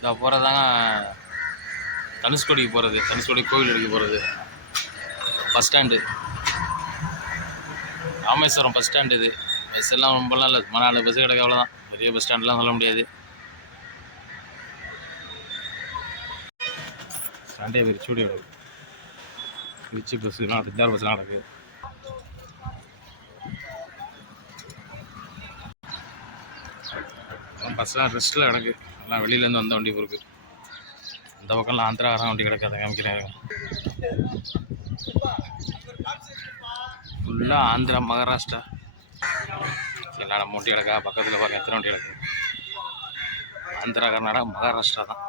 இதை போகிறதாங்க தனுஷ்கோடிக்கு போகிறது, தனுஷ்கோடி கோவில் எடுக்க போகிறது. Bus stand Rameswaram bus stand. இது பஸ் எல்லாம் ரொம்பலாம் இல்லை, 4 பஸ் கிடக்கு, அவ்வளோதான். பெரிய பஸ் ஸ்டாண்ட்லாம் சொல்ல முடியாது. சண்டே விரிச்சூடி கிடக்கு, விரிச்சி பஸ்ஸுலாம் 5-6 பஸ்லாம் கிடக்கு. பஸ்லாம் ரெஸ்ட்டில் கிடக்கு, எல்லாம் வெளியிலேருந்து வந்த வண்டி இருக்குது. இந்த பக்கம்லாம் ஆந்திராக்காரன் வண்டி கிடக்காத காமிக்கிறாங்க. ஃபுல்லாக ஆந்திரா மகாராஷ்டிரா எல்லாம் நம்ம வண்டி கிடக்கா. பக்கத்தில் பார்க்க எத்தனை வண்டி கிடக்கு. ஆந்திரா கர்நாடகா மகாராஷ்டிரா தான்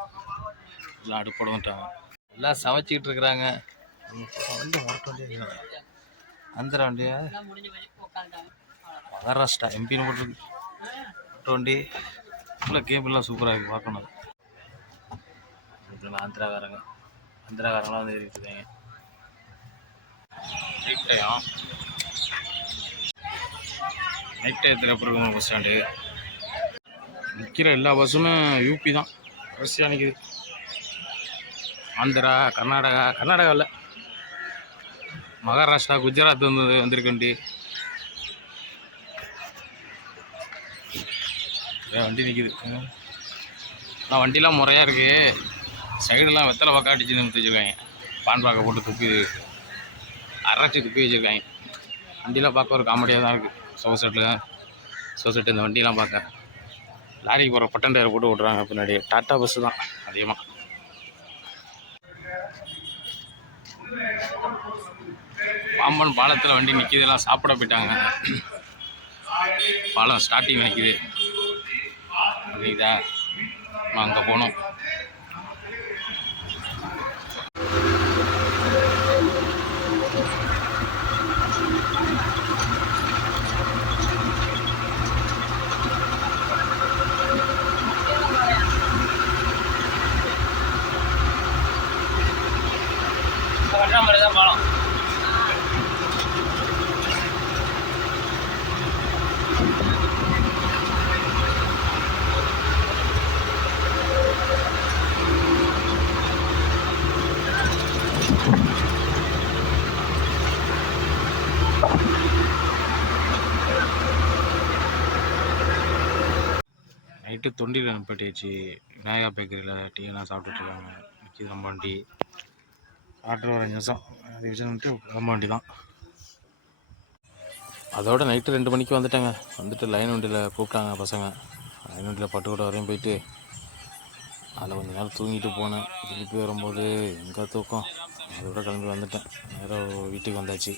எல்லாம் அடுப்போட வந்துட்டாங்க. எல்லாம் சமைச்சிக்கிட்டு இருக்கிறாங்க. ஆந்திரா வண்டியா மகாராஷ்டிரா எம்பின்னு போட்டிருக்கு. வண்டி ஃபுல்லாக கேபிள்லாம் சூப்பராக இருக்குது, பார்க்கணும். ஆந்திராக்காரங்களாம் வந்து ஏறிட்டு இருக்காங்க. நைட் டயத்தில் எப்படி இருக்கும் பஸ் ஸ்டாண்டு? நிற்கிற எல்லா பஸ்ஸுமே யூபி தான் வரிசையாக நிற்கிது. ஆந்திரா, கர்நாடகாவில் மகாராஷ்டிரா, குஜராத் வந்திருக்கு வண்டி. வண்டி நிற்கிது. ஆனால் வண்டிலாம் முறையாக இருக்குது. சைடெல்லாம் வெத்தலை பக்கம் அடிச்சு நிறுத்தி வச்சுருக்காங்க. பான் பாக்கை போட்டு துப்பி அரைச்சி துப்பி வச்சுருக்காங்க. வண்டியெலாம் பார்க்க ஒரு காமெடியாக தான் இருக்குது. சோசைட்டு இந்த வண்டியெலாம் பார்க்க லாரிக்கு போகிற பட்டன் டயர் போட்டு விட்றாங்க பின்னாடி. டாட்டா பஸ்ஸு தான் அதிகமாக. பாம்பன் பாலத்தில் வண்டி நிற்கிது, எல்லாம் சாப்பிட போயிட்டாங்க. பாலம் ஸ்டார்டிங் நிற்கிது. புரியுதா? நான் அங்கே போனோம். பாலம் நைட்டு தொண்டியில் நிப்பாட்டியாச்சு. விநாயகா பேக்கரியில் டீயெல்லாம் சாப்பிட்டுட்ருக்காங்க. நிற்கிது நம்ம வண்டி. ஆர்டர் ஒரு 5 நிமிஷம் ரிவிஷன்ட்டு நம்ம வண்டி தான். அதோட நைட்டு 2 மணிக்கு வந்துட்டேங்க. வந்துட்டு லைன் வண்டியில் கூப்பிட்டாங்க பசங்க. லைன் வண்டியில் பட்டுக்கோட்டை வரையும் போயிட்டு அதில் கொஞ்சம் நேரம் தூங்கிட்டு போனேன். திருப்பி வரும்போது எங்கே தூக்கம், அதோட கிளம்பி வந்துட்டேன். நேரம் வீட்டுக்கு வந்தாச்சு.